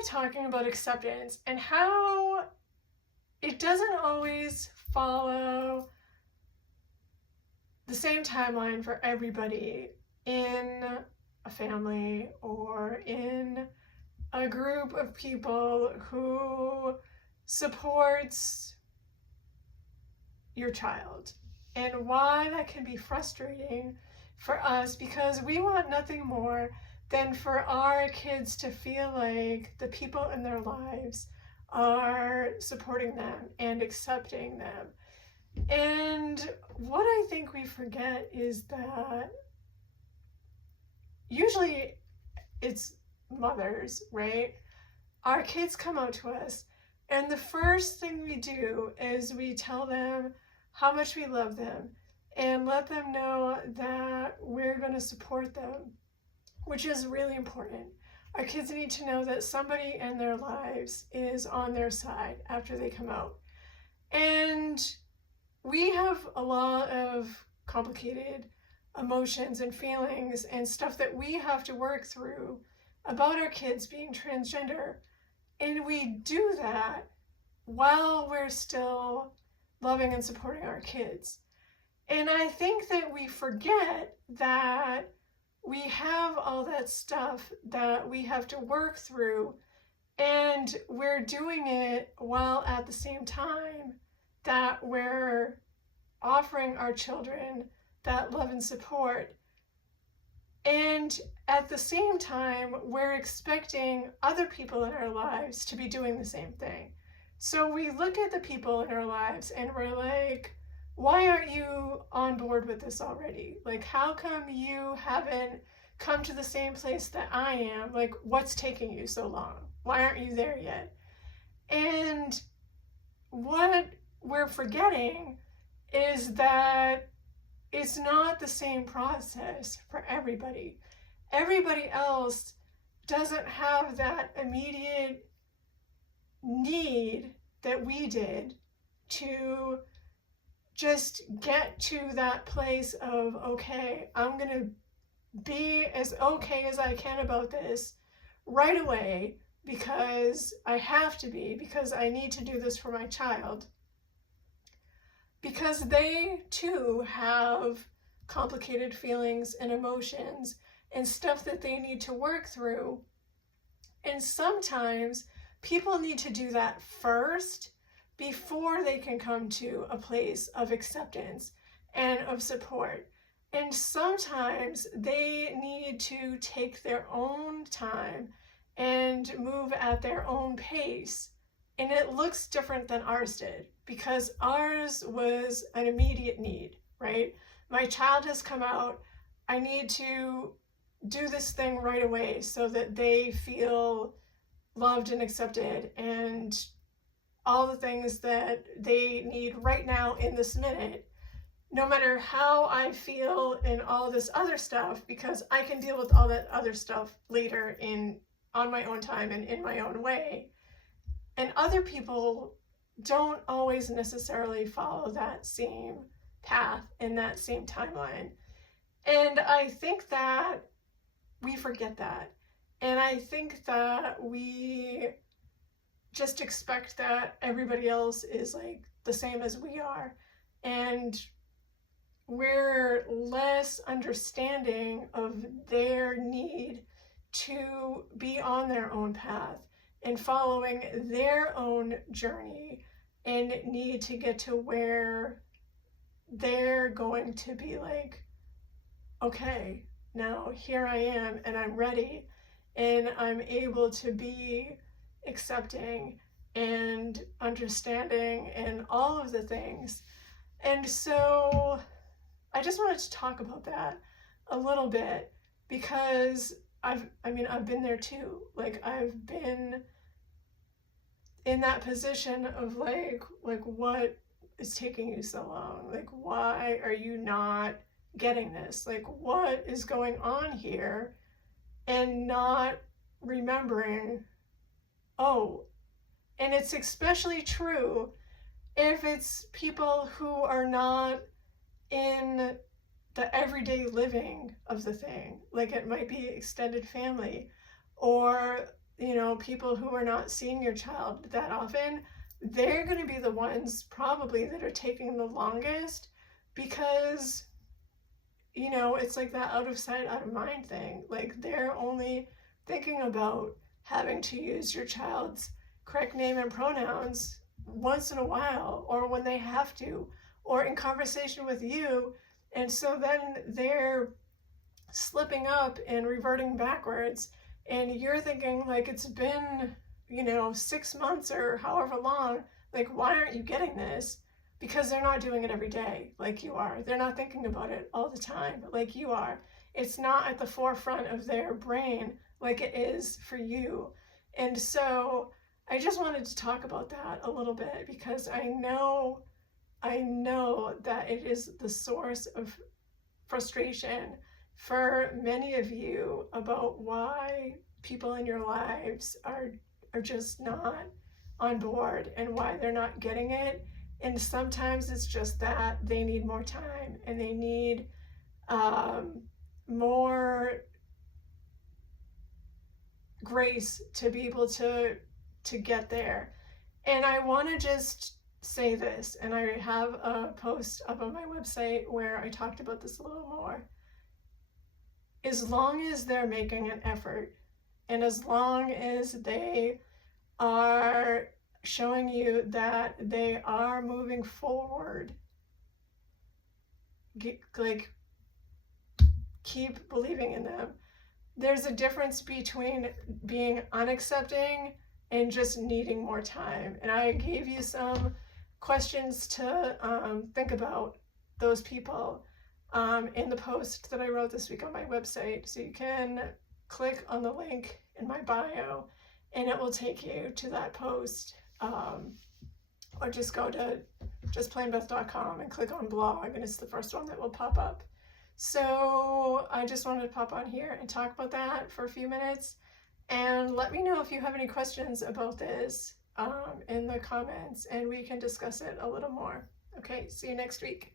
we're talking about acceptance and how it doesn't always follow the same timeline for everybody in a family or in a group of people who supports your child, and why that can be frustrating for us, because we want nothing more than for our kids to feel like the people in their lives are supporting them and accepting them. And what I think we forget is that usually it's mothers, right? Our kids come out to us, and the first thing we do is we tell them how much we love them and let them know that we're going to support them, which is really important. Our kids need to know that somebody in their lives is on their side after they come out. And we have a lot of complicated emotions and feelings and stuff that we have to work through about our kids being transgender. And we do that while we're still loving and supporting our kids. And I think that we forget that we have all that stuff that we have to work through, and we're doing it while at the same time that we're offering our children that love and support. And at the same time, we're expecting other people in our lives to be doing the same thing. So we look at the people in our lives and we're like, why aren't you on board with this already? Like, how come you haven't come to the same place that I am? Like, what's taking you so long? Why aren't you there yet? And what we're forgetting is that it's not the same process for everybody. Everybody else doesn't have that immediate need that we did to just get to that place of, okay, I'm going to be as okay as I can about this right away because I have to be, because I need to do this for my child. Because they too have complicated feelings and emotions and stuff that they need to work through. And sometimes people need to do that first before they can come to a place of acceptance and of support. And sometimes they need to take their own time and move at their own pace. And it looks different than ours did, because ours was an immediate need, right? My child has come out. I need to do this thing right away so that they feel loved and accepted and all the things that they need right now in this minute, no matter how I feel and all this other stuff, because I can deal with all that other stuff later on my own time and in my own way. And other people don't always necessarily follow that same path and that same timeline. And I think that we forget that. And I think that we just expect that everybody else is like the same as we are. And we're less understanding of their need to be on their own path and following their own journey and need to get to where they're going to be like, okay, now here I am and I'm ready and I'm able to be accepting and understanding and all of the things. And so I just wanted to talk about that a little bit, because I've been there too. Like, I've been in that position of like what is taking you so long? Like, why are you not getting this? Like, what is going on here? And not remembering, oh, and it's especially true if it's people who are not in the everyday living of the thing. Like, it might be extended family, or you know, people who are not seeing your child that often, they're going to be the ones probably that are taking the longest, because, you know, it's like that out of sight, out of mind thing. Like, they're only thinking about having to use your child's correct name and pronouns once in a while, or when they have to, or in conversation with you. And so then they're slipping up and reverting backwards, and you're thinking, like, it's been, you know, 6 months or however long, like, why aren't you getting this? Because they're not doing it every day like you are. They're not thinking about it all the time like you are. It's not at the forefront of their brain like it is for you. And so I just wanted to talk about that a little bit, because I know that it is the source of frustration for many of you about why people in your lives are just not on board and why they're not getting it. And sometimes it's just that they need more time, and they need more grace to be able to get there. And I want to just say this, and I have a post up on my website where I talked about this a little more. As long as they're making an effort, and as long as they are showing you that they are moving forward, like, keep believing in them. There's a difference between being unaccepting and just needing more time. And I gave you some questions to think about those people in the post that I wrote this week on my website. So you can click on the link in my bio and it will take you to that post. Or just go to justplainbeth.com and click on blog, and it's the first one that will pop up. So I just wanted to pop on here and talk about that for a few minutes, and let me know if you have any questions about this in the comments, and we can discuss it a little more. Okay, see you next week.